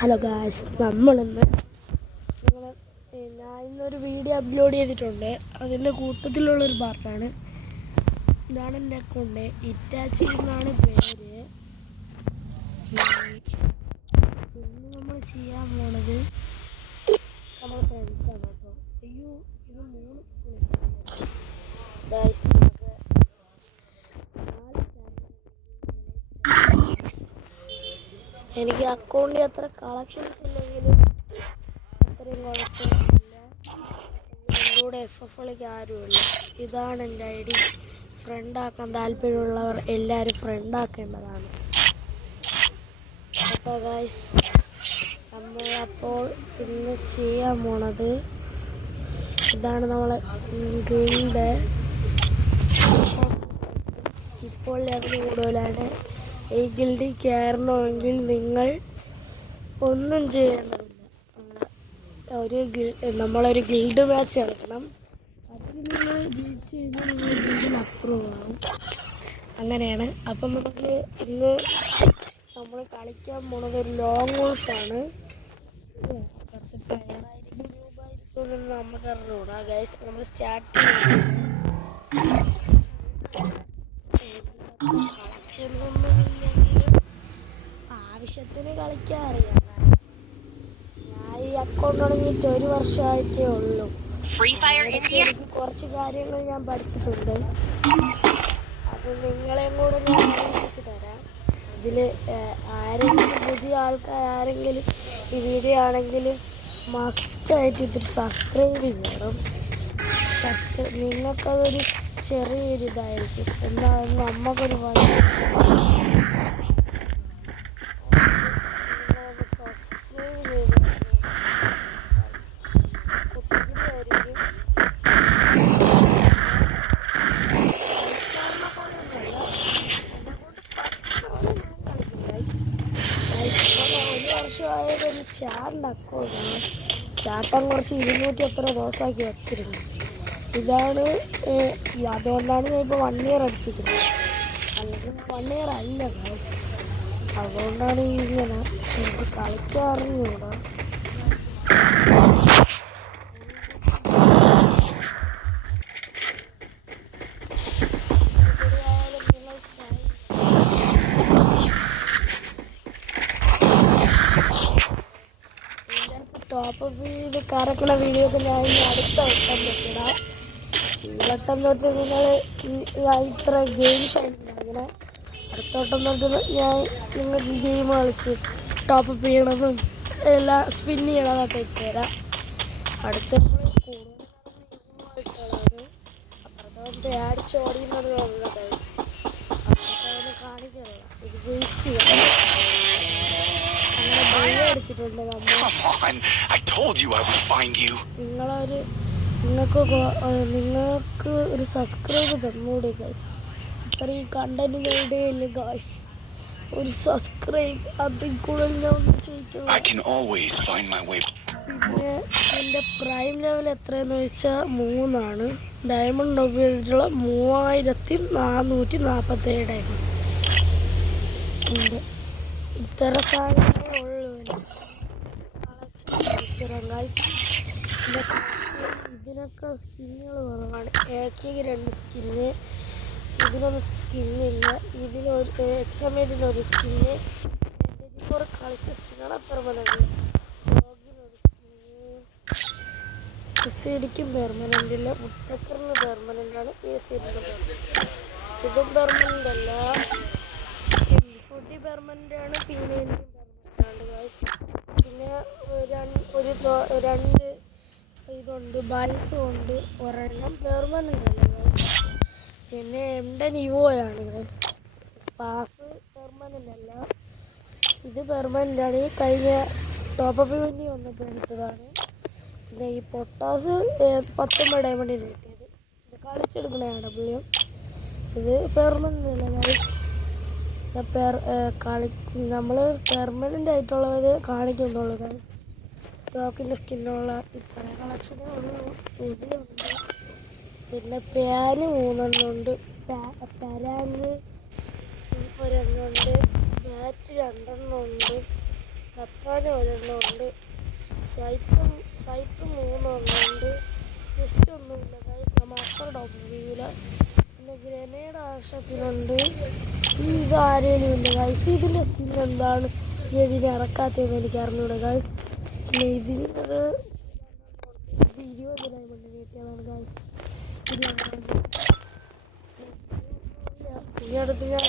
Hello guys, നമ്മളിന്ന് ഞാൻ ഇന്നൊരു വീഡിയോ അപ്ലോഡ് ചെയ്തിട്ടുണ്ട്. അതിൻ്റെ കൂട്ടത്തിലുള്ളൊരു പാർട്ടാണ്. ഇതാണ് എൻ്റെ അക്കൗണ്ട്. ഇറ്റാച്ചി എന്നാണ് പേര്. ഇന്ന് നമ്മൾ ചെയ്യാൻ പോണത് നമ്മൾ ഫ്രണ്ട്സാണ് കേട്ടോ. അയ്യോ, ഇത് 3 ഗായ്സ്. എനിക്ക് അക്കൗണ്ടിൽ അത്ര കളക്ഷൻസ് ഇല്ലെങ്കിലും അത്രയും കുഴപ്പമില്ല. എന്നോട് FF ആരുമില്ല. ഇതാണ് എൻ്റെ ID. ഫ്രണ്ടാക്കാൻ താല്പര്യമുള്ളവർ എല്ലാവരും ഫ്രണ്ടാക്കേണ്ടതാണ്. അപ്പോൾ ഗൈസ്, നമ്മളപ്പോൾ ഇന്ന് ചെയ്യാൻ പോണത് ഇതാണ്. നമ്മളെ ഗിൽഡ് ഇപ്പോൾ ലെവൽ കൂടുതലാണ്. ഈ ഗിൽഡിൽ കയറണമെങ്കിൽ നിങ്ങൾ ഒന്നും ചെയ്യേണ്ടതില്ല. നമ്മളൊരു ഗിൽഡ് മാച്ച് കളിക്കണം. അതിൽ നിങ്ങൾ ജയിച്ച് കഴിഞ്ഞാൽ നിങ്ങൾ ഗിൽഡിൽ അപ്രൂവ് ആവും. അങ്ങനെയാണ്. അപ്പം നമുക്ക് ഇന്ന് നമ്മൾ കളിക്കാൻ പോണത് ഒരു ലോങ് വോൾഫാണ്. പ്ലെയറായിരിക്കും രൂപമായിരിക്കും എന്ന് നമുക്ക് അറിഞ്ഞുകൂടാ ഗൈസ്. നമ്മൾ സ്റ്റാർട്ട് കളക്ഷനൊന്നുമില്ലെങ്കിലും ആവശ്യത്തിന് കളിക്കാൻ അറിയാം. ഞാൻ ഈ അക്കൗണ്ട് തുടങ്ങിയിട്ട് 1 വർഷമായിട്ടേ ഉള്ളൂ. എനിക്ക് കുറച്ച് കാര്യങ്ങൾ ഞാൻ പഠിച്ചിട്ടുണ്ട്. അത് നിങ്ങളെയും കൂടെ ഞാൻ അറിയിച്ചു തരാം. ഇതിൽ ആരെങ്കിലും പുതിയ ആൾക്കാർ ആരെങ്കിലും ഈ വീഡിയോ ആണെങ്കിൽ മസ്റ്റായിട്ട് ഇതിൽ സബ്സ്ക്രൈബ് ചെയ്യണം. നിങ്ങൾക്കതൊരു ചെറിയൊരു ഇതായിരിക്കും. എന്നാൽ നമുക്കൊരു വഴി സബ്സ്ക്രൈബ് ചെയ്ത് കുട്ടികളായിരിക്കും. വർഷമായതൊരു ചാറിൻ്റെ അക്കൗണ്ടാണ്. ചാട്ടം കുറച്ച് 200 എത്ര ദിവസമാക്കി വച്ചിരുന്നു. ഇതാണ്. അതുകൊണ്ടാണ് ഞാൻ ഇപ്പോൾ 1 ഇയർ അടിച്ചിരിക്കുന്നത്. അല്ലെങ്കിൽ 1 ഇയർ അല്ല ഗൈസ്. അതുകൊണ്ടാണ് ഇങ്ങനെ എനിക്ക് കളിക്കാൻ അറിഞ്ഞൂടാ. ടോപ്പപ്പ് ചെയ്ത് കറക്കണ വീഡിയോ ഒക്കെ ഞാൻ അടുത്ത വട്ടം തൊട്ടിടാം. ഈ വട്ടം തൊട്ട് നിങ്ങൾ ഇത്ര ഗെയിംസ് അങ്ങനെ അടുത്ത വട്ടം തൊട്ട് നിങ്ങൾ ഗെയിം കളിച്ച് ടോപ്പപ്പ് ചെയ്യണതും എല്ലാം സ്പിൻ ചെയ്യണതൊക്കെ ഇട്ടുതരാം. അടുത്ത കൂടുതലായിട്ടുള്ളതാണ്. അപ്പുറത്തെ അടിച്ച് ഓടിയുന്നത് വേറെ ഗൈസ്. അപ്പുറത്തെ കാണിക്കല്ല. ഇത് ജയിച്ച് നിങ്ങൾക്ക് ഒരു സബ്സ്ക്രൈബ് തന്നൂടെ ഗൈസ്. ഇത്രയും കണ്ടന്റ് നേടിയില്ല ഗൈസ്. ഒരു സബ്സ്ക്രൈബ് അതിൽ കൂടുതൽ ഞാൻ ഒന്നും ചോദിക്കണം. പിന്നെ എൻ്റെ പ്രൈം ലെവൽ എത്രയെന്ന് വെച്ചാൽ 3 ആണ്. ഡയമണ്ട് ഉപയോഗിച്ചിട്ടുള്ള 3447 ഡയമണ്ട് ഉണ്ട്. ഇത്ര സാധനമേ ഉള്ളൂ. ഇതിനൊക്കെ സ്കിന്നുകൾ കുറവാണ്. AK-ക്ക് 2 സ്കിന്ന്, ഇതിനൊന്നും സ്കിന്നില്ല. ഇതിനൊരു എക്സമേറ്റിനൊരു സ്കിന്ന്, കുറെ കളിച്ച സ്കിന്നാണ്. പെർമനന്റ് ഡോഗിനൊരു സ്കിന്ന്, SCDക്കും പെർമനന്റ് ഇല്ല. മുട്ടക്കറിന് പെർമനന്റ് ആണ്. ACഡിന് പെർമനന്റ്. ഇതും പെർമനന്റ് അല്ല. ഫുഡി പെർമനന്റ് ആണ്. ഫീമെയിലും പെർമനന്റ് ആണ് ഗൈസ്. പിന്നെ 2 ഇതുണ്ട്, ബൈസും ഉണ്ട്. ഒരെണ്ണം പെർമനന്റ് അല്ല ഗൈസ്. പിന്നെ M10 ഇവോയാണ് ഗൈസ്. പാസ് പെർമനന്റ് അല്ല. ഇത് പെർമനന്റ് ആണ്. ഈ കഴിഞ്ഞ ടോപ്പപ്പ് വേണ്ടി വന്നപ്പോൾ എടുത്തതാണ്. പിന്നെ ഈ പൊട്ടാസ് 19 ഡയമണ്ടിന് കിട്ടിയത്. ഇത് കളിച്ചെടുക്കണതാണ് W. ഇത് പെർമനന്റ് അല്ല ഗൈസ്. നമ്മൾ പെർമനൻ്റ് ആയിട്ടുള്ളത് കാണിക്കുന്നുള്ളൂ ഗൈസ്. തോക്കിൻ്റെ സ്കിന്നുള്ള ഇത്ര കളക്ഷനേ ഉള്ളൂ. ഇതിലുണ്ട്. പിന്നെ പാന് 3 ഉണ്ട്. പരാങ്ക് 1 ഉണ്ട്. ബാറ്റ് 2 ഉണ്ട്. സത്താനും ഒരെണ്ണം ഉണ്ട്, സൈത്തും 3 ഉണ്ട്. ജസ്റ്റ് ഒന്നുമില്ല ഗൈസ്, നമ്മൾ അത്ര ടോപ്പ് ചെയ്യൂല. പിന്നെ ഗ്രനേഡ് ആവശ്യത്തിനുണ്ട്. ഇത് ആരേലും ഇല്ല ഗൈസ്. ഇതിൻ്റെ സ്കിൻ എന്താണ് ഇതിനെ ഇറക്കാത്തതെന്ന് എനിക്ക് അറിഞ്ഞൂടെ ഗൈസ്. പിന്നെ ഇതിൻ്റെത് 20 ഡയമണ്ട് കിട്ടിയതാണ് ഗൈസ്. ഈ അടുത്ത് ഞാൻ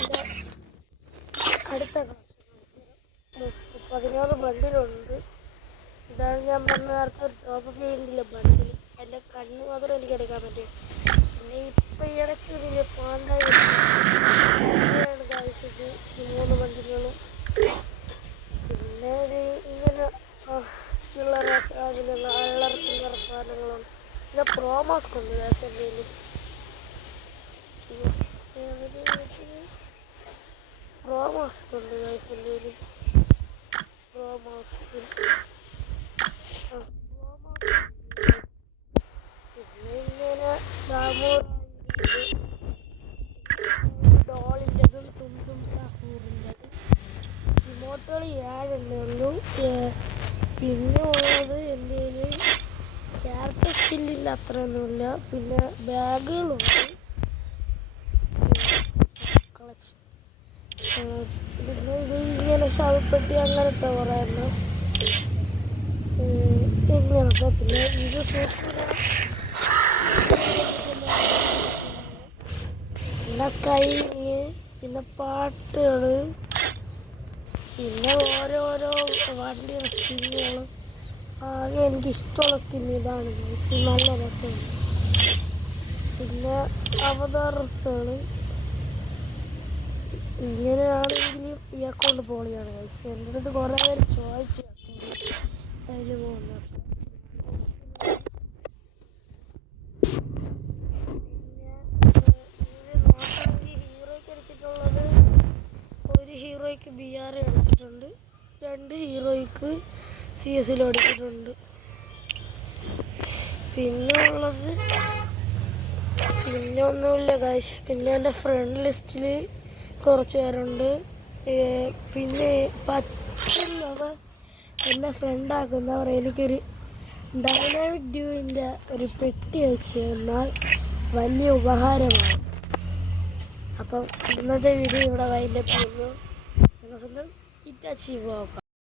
അടുത്ത 16 ബണ്ടിലുണ്ട്. ഇതാണ് ഞാൻ പറഞ്ഞ നേരത്തെ ടോപ്പ് ഫീൽഡിലെ ബണ്ടിൽ. എൻ്റെ കണ്ണ് മാത്രം എനിക്ക് എടുക്കാൻ പറ്റും. പിന്നെ ഇപ്പം ഈ ഇടയ്ക്ക് ഇതിൻ്റെ പാണ്ടായി ഗൈസ് ഇത് ഈ 3 ബണ്ടിലുകളും. പിന്നെ ഒരു ഇങ്ങനെ ചില്ലറ അതിലുള്ള ചില്ലറ സാധനങ്ങളുണ്ട്. പിന്നെ പ്രോമാസ്ക് ഉണ്ട് ഗൈസ് എൻ്റെ കയ്യിൽ. പ്രോമാസ്ക് ഉണ്ട് ഗൈസ് എൻ്റെ കയ്യിൽ. പ്രോമാസ്ക് പിന്നെ ഇങ്ങനെ ഡോളിൻ്റെതും തുമ്പും സഹൂറിൻ്റെതും ഇമോട്ടുകൾ 7 ഉള്ളൂ. പിന്നെ ഉള്ളത് എൻ്റെ കയ്യിൽ ക്യാരക്ടർ സ്കില്ലില്ല അത്രയൊന്നുമില്ല. പിന്നെ ബാഗുകളുണ്ട്, കളക്ഷൻ. പിന്നെ ഇത് ഇങ്ങനെ ശവപ്പെട്ടി അങ്ങനത്തെ കുറേ എണ്ണം ഇങ്ങനത്തെ. പിന്നെ ഇത് പിന്നെ സ്കൈങ്, പിന്നെ പാട്ടുകൾ, പിന്നെ ഓരോരോ വണ്ടിയുടെ സ്കിന്നുകൾ. ആകെ എനിക്കിഷ്ടമുള്ള സ്കിൻ ഇതാണ്, നല്ല രസമാണ്. പിന്നെ അവതാരങ്ങൾ ഇങ്ങനെയാണെങ്കിലും ഈ അക്കൗണ്ട് പൊളിയാണ് ഗൈസ്. എൻ്റെ അടുത്ത് കുറേ പേര് ചോദിച്ചു തരുമോ എന്നൊക്കെ. ഹീറോയ്ക്ക് അടിച്ചിട്ടുള്ളത് ഒരു ഹീറോയ്ക്ക് BR അടിച്ചിട്ടുണ്ട്, 2 ഹീറോയ്ക്ക് CS അടിച്ചിട്ടുണ്ട്. പിന്നെ ഉള്ളത് പിന്നെ ഒന്നുമില്ല ഗൈസ്. പിന്നെ എൻ്റെ ഫ്രണ്ട് ലിസ്റ്റിൽ കുറച്ച് പേരുണ്ട്. പിന്നെ പറ്റുന്നവർ എന്നെ ഫ്രണ്ടാക്കുന്നവർ എനിക്കൊരു ഡൈനാമിക് ഡ്യൂവിൻ്റെ ഒരു പെട്ടി വെച്ച് തന്നാൽ വലിയ ഉപകാരമാണ്. അപ്പം ഇന്നത്തെ വീഡിയോ ഇവിടെ വൈൻഡപ്പ് ചെയ്യുന്നു. സ്വന്തം ഇറ്റാച്ചി പോകാം.